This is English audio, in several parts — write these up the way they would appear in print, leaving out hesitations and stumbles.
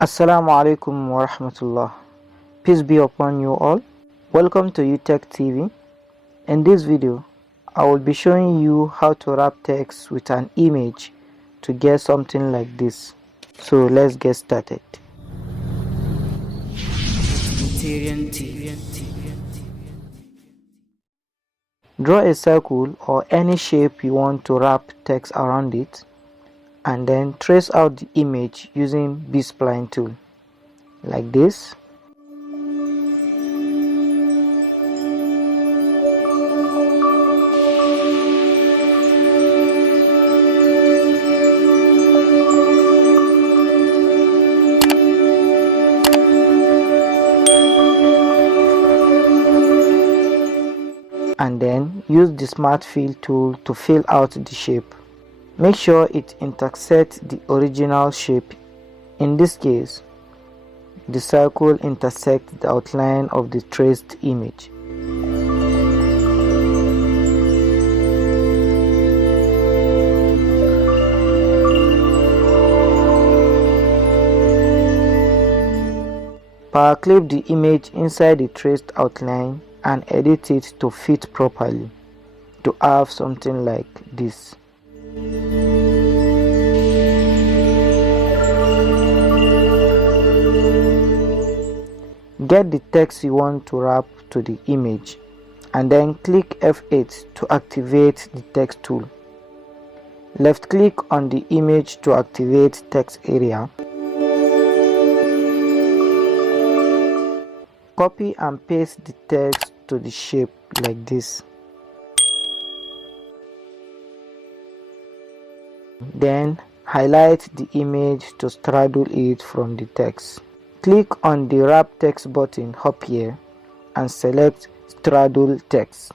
Assalamu alaikum wa rahmatullah. Peace be upon you all. Welcome to UTech TV. In this video, I will be showing you how to wrap text with an image to get something like this. So let's get started. Draw a circle or any shape you want to wrap text around it, and then trace out the image using B-spline tool like this. And then use the smart fill tool to fill out the shape. Make sure it intersects the original shape. In this case, the circle intersects the outline of the traced image. Powerclip the image inside the traced outline and edit it to fit properly to have something like this. Get the text you want to wrap to the image and then click F8 to activate the text tool. Left click on the image to activate text area. Copy and paste the text to the shape like this. Then highlight the image to straddle it from the text. Click on the wrap text button up here and select straddle text.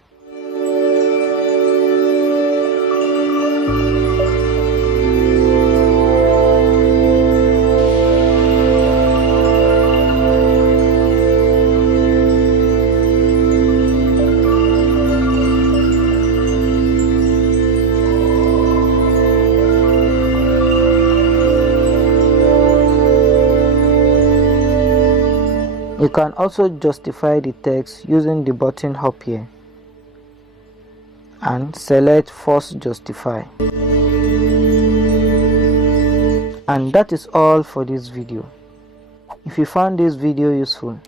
You can also justify the text using the button up here and select Force Justify. And that is all for this video. If you found this video useful,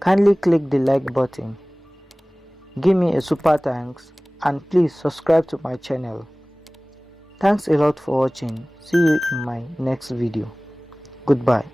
kindly click the like button, give me a super thanks, and please subscribe to my channel. Thanks a lot for watching. See you in my next video. Goodbye.